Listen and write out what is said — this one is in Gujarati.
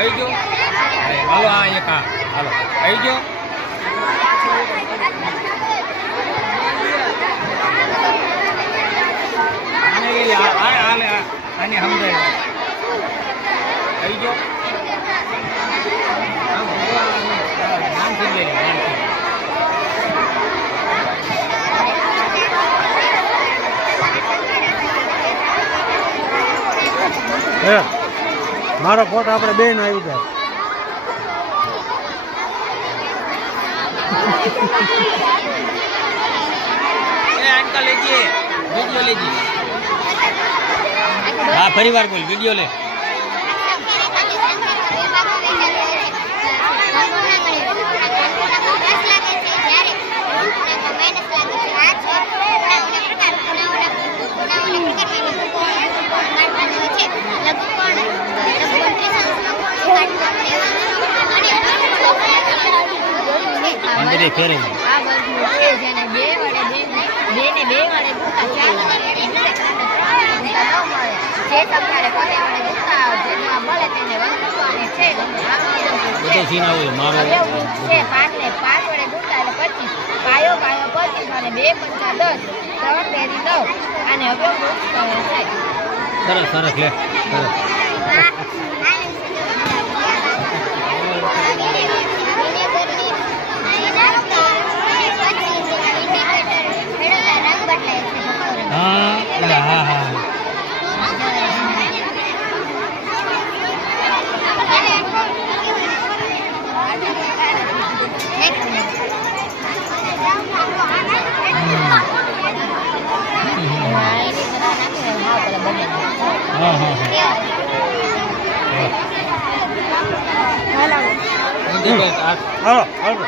આવી ગયો હાલો આ એક આ હાલો આવી ગયો આને સમજાય આવી ગયો મારો ફોટો આપણે બેન આવી જાય अंकल लीजिए वीडियो लीजिए हाँ परिवार बोल वीडियो ले फेरे સરસ સરસ લે સરસ हाँ हाँ हाँ हाँ हाँ